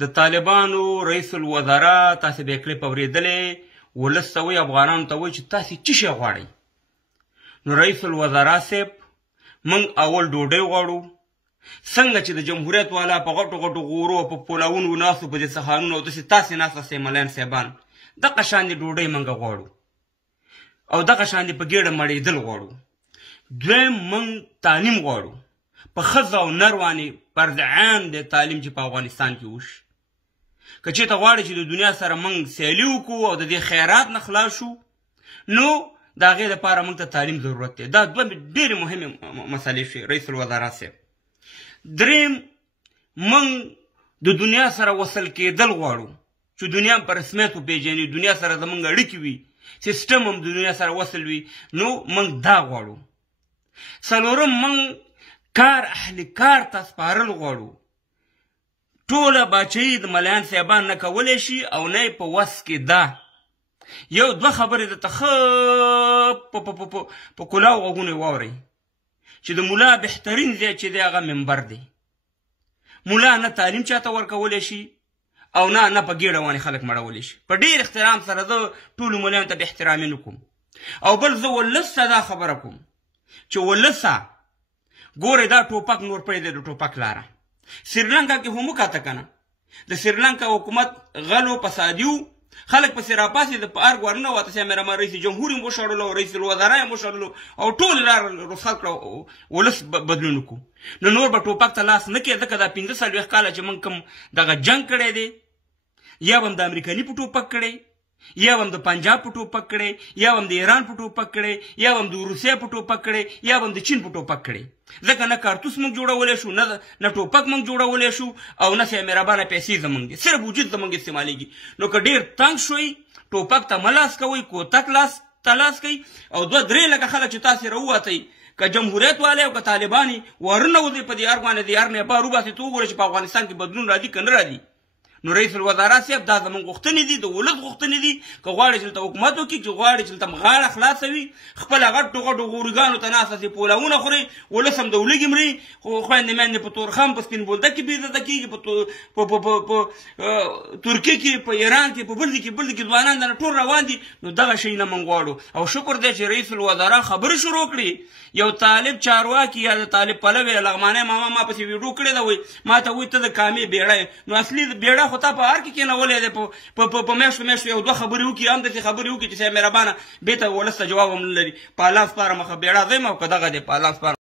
د طالبانو رئیس الوزرا تاسې به یې کلیپ اورېدلی ولس ته وایي افغانانو ته وایي چې تاسې څه شی غواړئ نو رئیس الوزرا صاحب موږ اول ډوډۍ غواړو څنګه چې د جمهوریت والا په غټو غټو غورو او په پولاونو ناستو په دې صحانونو او داسې تاسې ناست یاستئ ملایان صاحبان دغه شانې ډوډۍ موږ غواړو او دغه شانې په ګېډه مړېدل غواړو دویم موږ تعلیم غواړو په ښځه او نر باندې فرض عین دی تعلیم چې په افغانستان کې وشي که چېرته غواړئ چې د دنیا سره موږ سیالي وکړو او د دې خیرات نه خلاص شو نو د هغې دپاره موږ ته تعلیم ضرورت دی دا دوه ډېرې مهمې مسلې شوې رئیس الوزرا صاحب دریم موږ د دنیا سره وصل کېدل غواړو چې دنیا په رسمیت وپېژني دنیا سره زموږ اړیکې وي سیسټم هم د دنیا سره وصل وي نو موږ دا غواړو څلورم موږ کار اهل کار ته سپارل غواړو ټوله باچهي د ملایان صاحبان نه کولی شي او نه یې په وس کې ده یو دوه خبرې درته ښه په کلاو غوږونه واورئ چې د ملا بهترین ځای چې دی هغه منبر دی ملا نه تعلیم چاته ورکولی شي او نه په ګېډه باندې خلک مړولی شي په ډېر احترام سره زه ټولو ملایانو ته به احترامي نه کوم او بل زه ولس ته دا خبره کوم چې ولسه ګورئ دا ټوپک نور پړی دی د ټوپک لاره سریلانکا کې هم وکاته که نه د سریلانکا حکومت غلو فسادي و خلک پسې راپاسې د په ارګ ورنه واته سیامرمان رئیس جمهور یې وشړلو او رئیس الوزرا یې وشړلو او ټولې لاره رخصت کړه ولس بدلون وکړو نو نور به ټوپک ته لاس نه کېده که دا 15 کاله چې موږ کوم دغه جنګ کړی دی یا به هم د امریکایي په ټوپک کړی یا به هم د پنجاب په ټوپک کړی یا به هم د ایران په ټوپک کړی یا به هم د روسیې په ټوپک کړی یا به هم د چین په ټوپک کړی ځکه نه کارتوس موږ جوړولی شو نه ټوپک موږ جوړولی شو او نه سې مهربانه پیسې زموږ دي صرف وجود زموږ استعمالیږي نو که ډېر تنګ شوئ ټوپک ته مه لاس کوئ کوتک ته لاس کوئ او 2-3 لکه خلک چې تاسې راووتئ که جمهوریت والی او که طالبان یې ورننوځئ په دې ارګ باندې د یار نه یې بار وباسئ ته وګورئ چې په افغانستان کې بدلون راځي که نه راځي نو رئیس الوزرا صاحب دا زموږ غوښتنې دي د ولس غوښتنې دي که غواړئ چې دلته حکومت وکړي چې غواړئ چې دلته غاړه خلاصوي خپله غټو غټو غورګانو ته ناست هسې پولاونه خورئ ولس هم د ولږې مري خو خویندې میندې په تورخم په سپین بولده کې بېعزته کېږي په ترکیې کې په ایران کې په بل کې ځوانان دنه ټول روان دي نو دغه شی نه موږ غواړو او شکر دی چې رئیس الوزرا خبرې شروع کړي یو طالب چارواکي یا د طالب پلوی لغمانی ماما ما پسې ویډیو کړې ده وایي ما ته وایي ته د کامې بیړه یې نو اصلي بیړه خو تا په هر کې کېنولی دی په میاشتو یو 2 خبرې وکړي هم داسې خبرې وکړي چې صاحب مهربانه بېرته ولس ته جواب هم نه لري په الله سپارم ښه بیړه ځیم او که دغه دی په الله سپارم